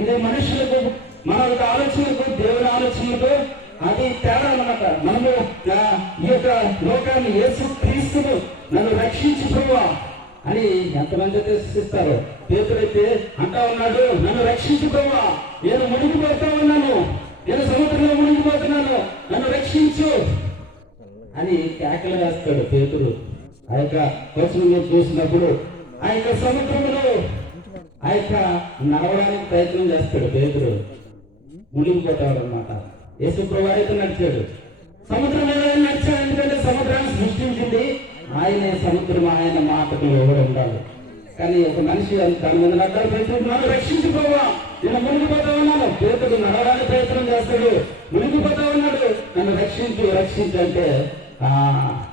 ఇది మనుషులకు మన ఆలోచనలకు దేవుని ఆలోచనలకు అది తేడా అన్నమాట. మనము ఈ యొక్క లోకాన్ని యేసు క్రీస్తును నన్ను రక్షించు ప్రభువా అని ఎంతమంది తెలిసిస్తారు. పేతురైతే అంటా ఉన్నాడు, నన్ను రక్షించు ప్రభువా, నేను మునిగిపోతా ఉన్నాను, నేను సముద్రంలో మునిగిపోతున్నాను, నన్ను రక్షించు అని కేకలు వేస్తాడు పేతురు. ఆ యొక్క వచనంలో చూసినప్పుడు ఆ యొక్క సముద్రంలో ఆ యొక్క నడవడానికి ప్రయత్నం చేస్తాడు పేతురు, మునిగిపోతాడు అన్నమాట. యేసు ప్రభువు అయితే నడిచాడు, సముద్రం మీద నడిచాడు. ఎందుకంటే సముద్రాన్ని సృష్టించింది ఆయనే, సముద్రం ఆయన మాటకు ఎవరు ఉండాలి. కానీ ఒక మనిషి తన మీద నడ్డారు, పేతురు నన్ను రక్షించు ప్రభువా, నేను మునిగిపోతా ఉన్నాను. పేతురు నడవడానికి ప్రయత్నం చేస్తాడు, మునిగిపోతా ఉన్నాడు, నన్ను రక్షించు రక్షించు అంటే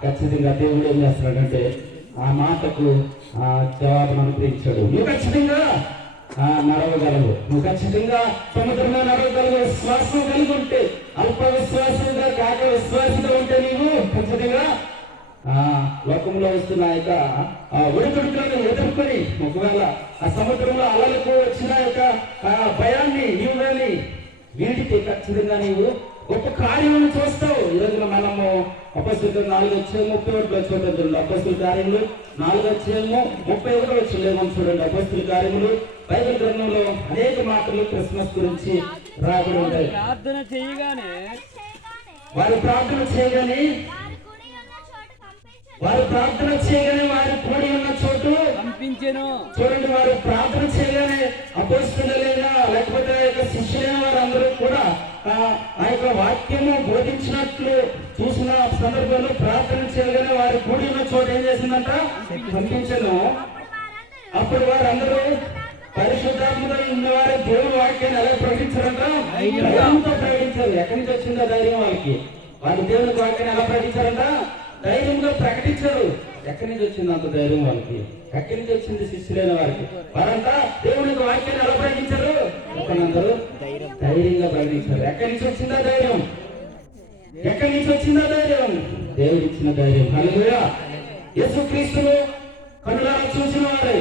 ఖచ్చితంగా దేవుడు ఏం చేస్తున్నాడంటే ఆ మాటకు జవాబును అనుగ్రహించాడు. నువ్వు ఖచ్చితంగా నడవగలవు, నువ్వు ఖచ్చితంగా సముద్రంలో నడవగలవు. విశ్వాసం కలిగి ఉంటే, అల్ప విశ్వాసంగా కాక విశ్వాసంగా ఉంటే నీవు ఖచ్చితంగా లోకంలో వస్తున్న యొక్క ఒడిదుడుకులను ఎదుర్కొని ఒకవేళ ఆ సముద్రంలో అలలకు వచ్చిన యొక్క భయాన్ని నీవు కానీ వీడితే ఖచ్చితంగా నీవు గొప్ప కార్యములను చూస్తావు. ఈ రోజున మనము అపొస్తలుల 4:31 చూడండి. అపొస్తలుల కార్యములు 4:31 లేమని చూడండి. అపొస్తలుల కార్యములు బైబిల్ గ్రంథంలో అనేక మాటలు క్రిస్మస్ గురించి రాబడి ఉంటాయి. వారు ప్రార్థన చేయగానే వారు కూడి ఉన్న చోటు కనిపించెను. చూడండి, వారు ప్రార్థన చేయగానే అపొస్తలులైన లేకపోతే శిష్యులైన వారు అందరూ కూడా ఆ యొక్క వాక్యము బోధించినట్లు చూసిన సందర్భంలో ప్రార్థన చేయగానే వారు కూడి ఉన్న చోటు ఏం చేసిందంట, కనిపించెను. అప్పుడు వారందరూ పరిశుద్ధాత్మతో ఉన్న వారి దేవుని వాక్యాన్ని ఎలా ప్రకటించారంట, ధైర్యంతో ప్రకటించారు. ఎక్కడి నుంచి వచ్చిందో ధైర్యం వాళ్ళకి? వారి దేవుని వాక్యాన్ని ఎలా ప్రకటించారంట, ధైర్యంగా ప్రకటించారు. ఎక్కడి నుంచి వచ్చింది అంత ధైర్యం వాళ్ళకి? ఎక్కడి నుంచి వచ్చింది శిష్యులైన వారికి? వారంతా దేవుని వాక్యాన్ని ఎలా ప్రకటించారు? ఒకరందరూ ధైర్యంగా ప్రకటించారు. ఎక్కడి నుంచి వచ్చిందా ధైర్యం? ఎక్కడి నుంచి వచ్చిందా ధైర్యం? దేవుడు ఇచ్చిన ధైర్యం. హల్లెలూయా. యేసుక్రీస్తును కనులారా చూసిన వారే,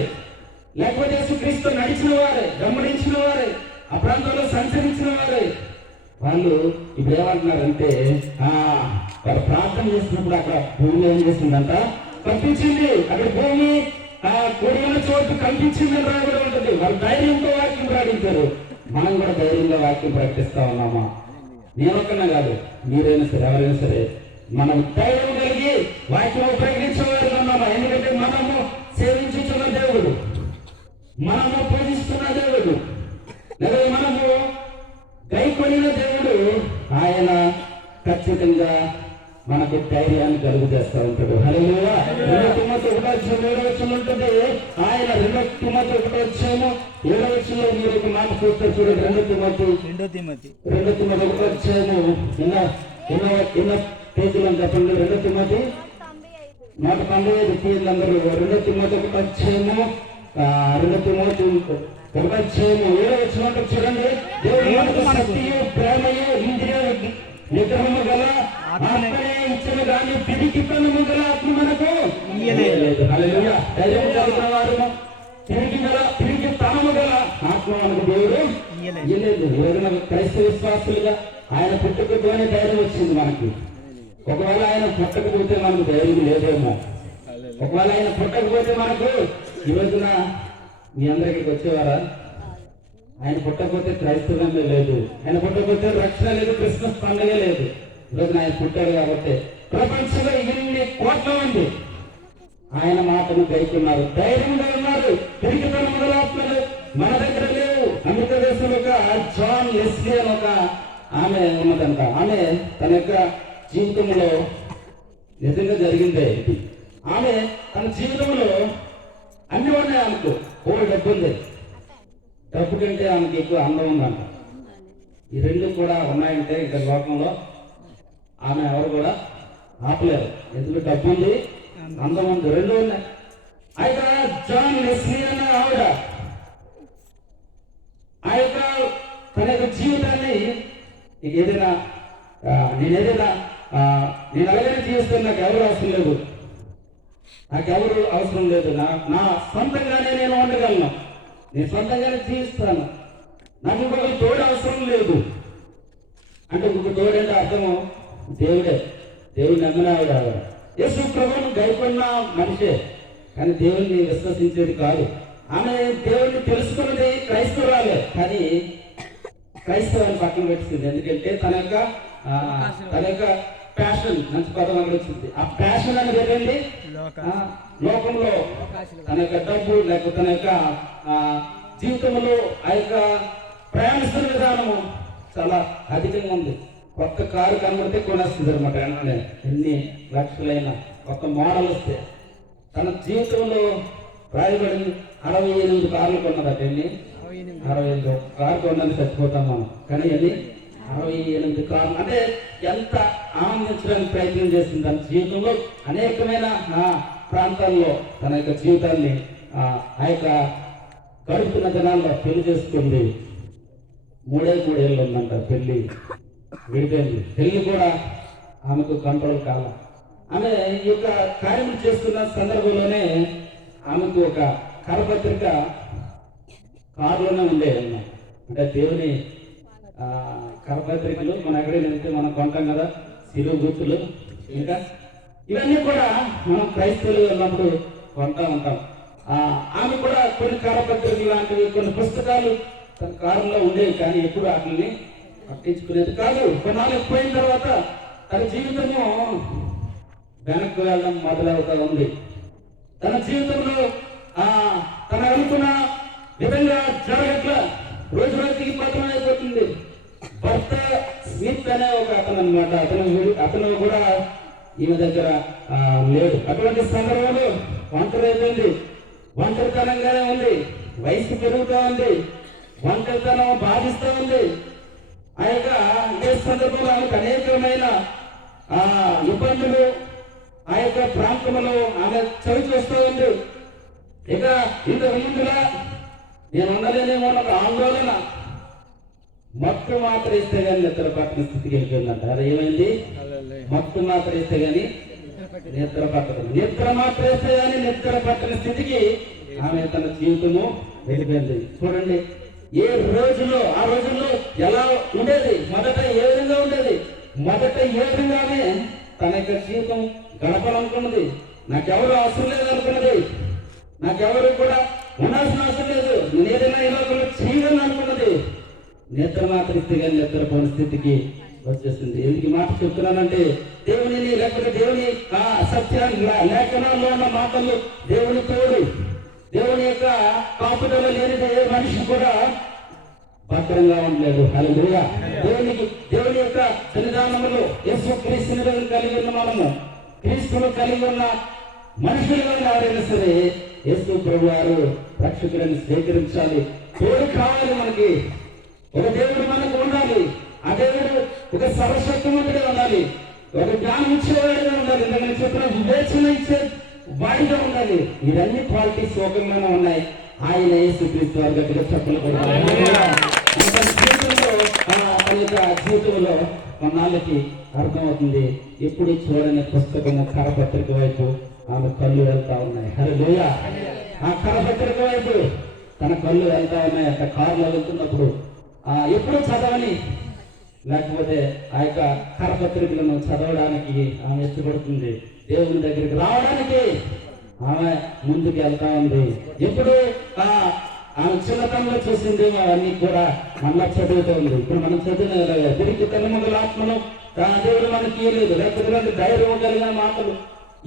లేకపోతే యేసుక్రీస్తు నడిచిన వారే, గమనించిన వారే, ఆ ప్రాంతంలో సంచరించిన వారే, వాళ్ళు ఇప్పుడు ఏమంటున్నారంటే వారు ప్రార్థన చేసినప్పుడు అక్కడ భూమి ఏం చేసిందంట, కనిపించింది. అక్కడ భూమి కూడి ఉన్న చోటు కనిపించిందని రాబడి ఉంటుంది. వాళ్ళు ధైర్యంతో వాక్యం ప్రకటించారు. మనం కూడా ధైర్యంగా వాక్యం ప్రకటిస్తా ఉన్నామా? నేనొక్కనే కాదు, మీరైనా సరే, ఎవరైనా సరే మనం ధైర్యం కలిగి వాక్యం ప్రకటించేవారు ఉన్నామా? ఎందుకంటే మనము సేవించుతున్న దేవుడు, మనము పూజిస్తున్న దేవుడు, లేదా మనము గైకొనిన దేవుడు, ఆయన ఖచ్చితంగా మనకు ధైర్యాన్ని కలుగు చేస్తూ ఉంటాడు. హల్లెలూయా. 2 తిమోతి 1:7 ఉంటుంది. ఆయన 2 తిమోతి 1:7 మీరు ఒక మాట చూస్తే చూడండి. 2 తిమోతి 1:7 పేజీలో చెప్పండి. 2 తిమోతి 1:95 పేజీలందరూ 2 తిమోతి 1:7 2 తిమోతి 1:7 చూడండి. దేవుడు శక్తియు ప్రేమయు ఇంద్రియ నిగ్రహము గల ఆత్మనే ఇచ్చిన గాని పిరికితనము గల ఆత్మ మనకు ఇయ్యలేదు. హల్లెలూయా. ధైర్యం కలిగిన వారు, పిరికితనము గల ఆత్మ మనకు దేవుడు ఇయ్యలేదు. ఎవరైనా క్రైస్తవ విశ్వాసులుగా ఆయన పుట్టకపోతేనే ధైర్యం వచ్చింది మనకి. ఒకవేళ ఆయన పుట్టకపోతే మనకు ధైర్యం లేదేమో. ఒకవేళ ఆయన పుట్టకపోతే మనకు ఈ రోజున మీ అందరికి వచ్చేవారా? ఆయన పుట్టకపోతే క్రైస్తవమే లేదు, ఆయన పుట్టకపోతే రక్షణ లేదు, క్రిస్మస్ పండుగ లేదు. ఈరోజు ఆయన పుట్టాడు కాబట్టి ప్రపంచంలో ఎన్ని కోట్ల మంది ఆయన మాటను గైకున్నారు, ధైర్యంగా ఉన్నారు. పిరికితనం మొదలాత్మలు మన దగ్గర లేవు. అమెరికా దేశంలో ఒక జాన్ లెస్లీ అని ఒక ఆమె ఉన్నదంట. ఆమె తన యొక్క జీవితంలో నిజంగా జరిగిందే. ఆమె తన జీవితంలో అన్ని ఉన్నాయి. ఆమెకు డబ్బు ఉంది, డబ్బు కంటే ఆమెకి ఎక్కువ అందం ఉందంట. ఈ రెండు కూడా ఉన్నాయంటే ఇక్కడ లోకంలో ఆమె ఎవరు కూడా ఆపలేరు. ఎందుకు డబ్బు ఉంది, అందం ఉంది, రెండు ఉన్నాయి. అయితే జాన్ లెస్లీ అన్న ఆవిడ ఆ యొక్క తన యొక్క జీవితాన్ని ఏదైనా నేను అలాగనే జీవిస్తాను, నాకు ఎవరు అవసరం లేదు, నాకెవరు అవసరం లేదు, నా సొంతంగానే నేను ఉండగలను, నేను సొంతంగానే జీవిస్తాను, నాకు ఇంకొక తోడు అవసరం లేదు అంటే ఇంకొక తోడు అంటే అర్థము దేవుడే. దేవుడు నమ్మినాడు. యేసు ప్రభువును గైకొన్న మనిషే, కానీ దేవుణ్ణి విశ్వసించేది కాదు. ఆమె దేవుణ్ణి తెలుసుకున్నది క్రైస్తవురాలే, కానీ క్రైస్తవాన్ని పక్కన పెట్టింది. ఎందుకంటే తన యొక్క ప్యాషన్, మంచి పదం అక్కడ వచ్చింది. ఆ ప్యాషన్ అనేది ఏంటండి, లోకంలో తన యొక్క డబ్బు లేకపోతే తన యొక్క జీవితంలో ఆ యొక్క ప్రయాణిస్తున్న విధానము చాలా అధికంగా ఉంది. కొత్త కారు కనబడితే కొనేస్తుంది అనమాట. ఎన్ని లక్షలైన కొత్త మోడల్ వస్తే తన జీవితంలో రాయబడింది 68 కార్లు కొన్నదట. ఎన్ని 68 కారు కొన్నది చచ్చిపోతాం మనం, కానీ ఎన్ని 68 కార్లు అంటే ఎంత ఆనందించడానికి ప్రయత్నం చేసింది. తన జీవితంలో అనేకమైన ప్రాంతాల్లో తన యొక్క జీవితాన్ని ఆ యొక్క గడుపుతున్న దినాల్లో పెళ్లి చేసుకుంది. 3 ఏళ్ళు ఉందంట పెళ్లి, విడిపోయింది. పెళ్లి కూడా ఆమెకు కంట్రోల్ కాల. ఆమె ఈ యొక్క కార్యములు చేస్తున్న సందర్భంలోనే ఆమెకు ఒక కరపత్రిక కారులోనే ఉండే అన్నమాట. అంటే దేవుని కరపత్రికలు మనం ఎక్కడైనా వెళ్తే మనం కొంటాం కదా, సిలువ గుర్తులు, ఇంకా ఇవన్నీ కూడా మనం క్రైస్తవులు ఉన్నప్పుడు కొంటా ఉంటాం. ఆమె కూడా కొన్ని కరపత్రికలు లాంటివి, కొన్ని పుస్తకాలు తన కారులో ఉండేవి, కానీ ఎప్పుడు వాటిని పట్టించుకునేది కాదు. కొన్నాళ్ళు పోయిన తర్వాత తన జీవితము వెనక్కి వెళ్ళడం మొదలవుతా ఉంది. తన జీవితంలో తన అనుకున్న విధంగా జరగట్ల, రోజు రోజుకి పతనం అయిపోతుంది. భర్త స్మిత్ అనే ఒక అతను అనమాట, అతను కూడా ఈమె దగ్గర లేడు. అటువంటి సందర్భంలో ఒంటరి అయిపోయింది, ఒంటరితనంగానే ఉంది, వయసు పెరుగుతూ ఉంది, ఒంటరితనం బాధిస్తూ ఉంది. ఆ యొక్క ఏ సందర్భంలో ఆమెకు అనేకమైన ఇబ్బందులు ఆ యొక్క ప్రాంతంలో ఆమె చవి చూస్తూ ఉంది. ఇక ఇంతకు ముందులా నేను ఉండలేనేమో అన్న ఆందోళన, మత్తు మాత్ర ఇస్తే గానీ నిద్ర పట్టని స్థితికి వెళ్ళిపోయిందంట. అది ఏమైంది? మత్తు మాత్ర ఇస్తే గానీ నిద్ర పట్టదు, నిద్ర మాత్ర ఇస్తే గానీ నిద్ర పట్టని స్థితికి ఆమె తన జీవితము వెళ్ళిపోయింది. చూడండి, ఏ రోజులో ఆ రోజుల్లో ఎలా ఉండేది, మొదట ఏ విధంగా ఉండేది, మొదట ఏ విధంగానే తన యొక్క జీవితం గడపాలనుకున్నది. నాకెవరు అవసరం లేదు అనుకున్నది, నాకెవరు కూడా ఉండాల్సిన అవసరం లేదు, నేను ఏదైనా ఈ లోకంలో చేయగలను అనుకున్నది. నిద్ర మాత్రం ఇస్తే కానీ నిద్రపోని స్థితికి వచ్చేసింది. ఎందుకు మాట చెప్తున్నానంటే, దేవుని లేకపోతే దేవుని సత్యాన్ని లేఖనాల్లో ఉన్న మాటలు దేవుని తోడు, దేవుని యొక్క కాపుదల లేనిదే ఏ మనిషి కూడా భద్రంగా ఉండలేదు. హల్లెలూయా. దేవుని యొక్క సన్నిధానంలో యేసు క్రీస్తుని కలిగి ఉన్న మనము, క్రీస్తును కలిగి ఉన్న మనుషులుగా ఎవరైనా సరే యేసు ప్రభు వారు రక్షకులను స్వీకరించాలి. తోడు కావాలి మనకి, ఒక దేవుడు మనకు ఉండాలి. ఆ దేవుడు ఒక సర్వశక్తిమంతుడే ఉండాలి, ఒక జ్ఞానం ఇచ్చేవాడిగా ఉండాలి, నేను చెప్పిన వివేచన ఇచ్చే వాడిగా ఉండాలి. ఇవన్నీ క్వాలిటీస్ లోకంగానే ఉన్నాయి. ఆయన యేసుక్రీస్తు వారి గట్టిగా చెప్పలు జీవితంలో కొన్నాళ్ళకి అర్థమవుతుంది. ఎప్పుడు చూడని పుస్తకము కరపత్రిక వైపు ఆమె కళ్ళు వెళ్తా ఉన్నాయి. హల్లెలూయా. ఆ కరపత్రిక వైపు తన కళ్ళు వెళ్తా ఉన్నాయి. అక్కడ కారులో వెళ్తున్నప్పుడు ఎప్పుడు చదవని, లేకపోతే ఆ యొక్క కరపత్రికలను చదవడానికి ఆమె ఇష్టపడుతుంది. దేవుని దగ్గరికి రావడానికి ఆమె ముందుకు వెళ్తా ఉంది. ఎప్పుడు ఆమె చిన్నతనంలో చూసింది అవన్నీ కూడా మళ్ళా చదువుతూ ఉంది. ఇప్పుడు మనం చదివిన తిరిగి తల్లిమందుల ఆత్మను దేవుడు మనకి ఇవ్వలేదు, లేకపోతే ధైర్యం కలిగిన మాటలు,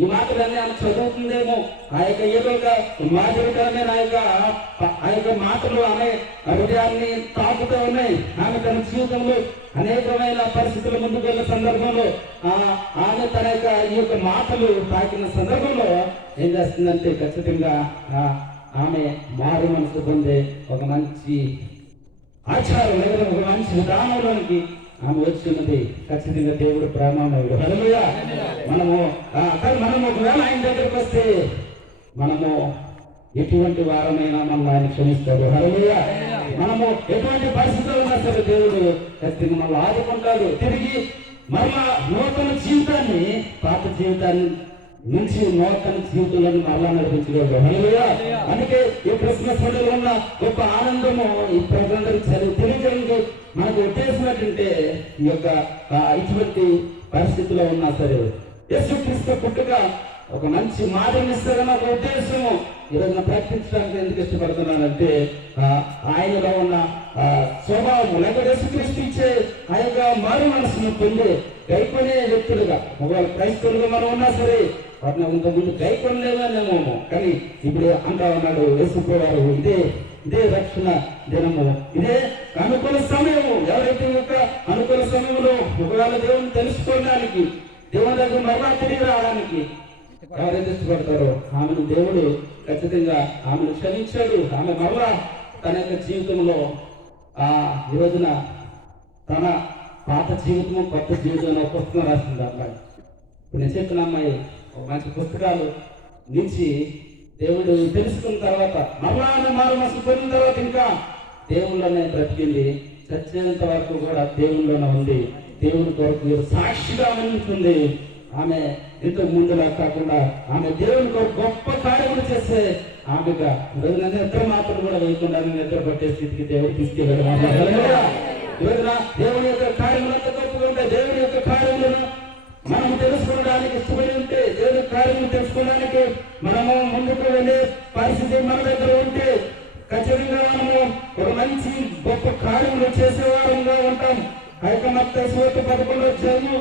ఈ మాటలన్నీ ఆమె చదువుతుందేమో. ఆ యొక్క ఏదోగా మాదిరిగానే ఆ యొక్క మాటలు ఆమె హృదయాన్ని తాకుతూ ఉన్నాయి. ఆమె తన జీవితంలో అనేకమైన పరిస్థితుల ముందుకు వెళ్ళిన సందర్భంలో ఆమె తన యొక్క ఈ యొక్క మాటలు తాకిన సందర్భంలో ఏం చేస్తుందంటే, ఖచ్చితంగా ఆమె మారు మనసు పొందే ఒక మంచి ఆచారం లేదా ఒక మంచి విధానంలోనికి ఆమె వచ్చినది. ఖచ్చితంగా దేవుడు ప్రేమామయుడు. హల్లెలూయా. మనము ఒకవేళ ఆయన దగ్గరికి వస్తే మనము ఎటువంటి వారమైనా మనల్ని ఆయన క్షమిస్తాడు. హల్లెలూయా. మనము ఎటువంటి పరిస్థితుల్లో ఉన్నా సరే దేవుడు ఖచ్చితంగా మనల్ని ఆదుకుంటాడు. తిరిగి మరలా నూతన జీవితాన్ని, పాత జీవితాన్ని నుంచి నూతన జీవితంలో మరలా నడిపించగలడు. హల్లెలూయా. అందుకే ఈ క్రిస్మస్ పండుగలో ఉన్న గొప్ప ఆనందము ఈ ప్రజలందరికీ మనకు ఉద్దేశం ఏంటంటే ఈ యొక్క ఇటువంటి పరిస్థితిలో ఉన్నా సరే యేసుక్రీస్తు పుట్టుక ఒక మంచి మాదిరిని ఇస్తారని ఒక ఉద్దేశము ఈరోజు ప్రకటించడానికి ఎందుకు ఇష్టపడుతున్నానంటే ఆయనలో ఉన్న స్వభావం లేక యేసుక్రీస్తు ఇచ్చే ఆ యొక్క మారు మనసును పొందే గైకొనే వ్యక్తులుగా ఒకవేళ క్రైస్తవులుగా మనం ఉన్నా సరే వాటిని ఇంతకుముందు గైకొనలేమేమో, కానీ ఇప్పుడు అంటా ఉన్నాడు యేసుప్రభువు వారు, ఇదే రక్షణ దినము, ఇదే అనుకూల సమయము. ఎవరైతే యొక్క అనుకూల సమయంలో ఒకవేళ దేవుని తెలుసుకోవడానికి, దేవుని దగ్గర మరలా తిరిగి రావడానికి ఎవరైతే ఇష్టపడతారో ఆమెను దేవుడు ఖచ్చితంగా ఆమెను క్షమించాడు. ఆమె మరలా తన యొక్క జీవితంలో ఈ రోజున తన పాత జీవితము కొత్త జీవితం ఒక పుస్తకం రాసింది అమ్మాయి. ఇప్పుడు నేను చెప్పిన అమ్మాయి ఒక మంచి పుస్తకాలు నుంచి దేవుడు తెలుసుకున్న తర్వాత మరలా మారు మనసు పొందిన తర్వాత ఇంకా దేవుళ్ళనే బ్రతికింది. చచ్చేంత వరకు కూడా దేవుళ్ళలోనే ఉంది. దేవుని కొరకు సాక్షిగా ఉంటుంది. ఆమె ఇంతకు ముందులా కాకుండా ఆమె దేవుని కొరకు గొప్ప కార్యములు చేసే ఆమెగా ఈరోజు నిద్ర మాత్రం కూడా వేయకుండా నిద్ర పట్టే స్థితికి దేవుడు తీసుకెళ్ళడం. ఈరోజున దేవుని యొక్క కార్యములంతా గొప్పగా ఉంటాయి. దేవుని యొక్క కార్యములను మనం తెలుసుకోవడానికి ఇష్టపడి ఉంటే, దేవుని కార్యములు తెలుసుకోవడానికి మనము ముందుకు వెళ్ళే పరిస్థితి మన దగ్గర ఉంటే ఖచ్చితంగా మనము ఒక మంచి గొప్ప కార్యములు చేసేవారంగా ఉంటాం. ఆ యొక్క మత్తయి 11 అధ్యాయము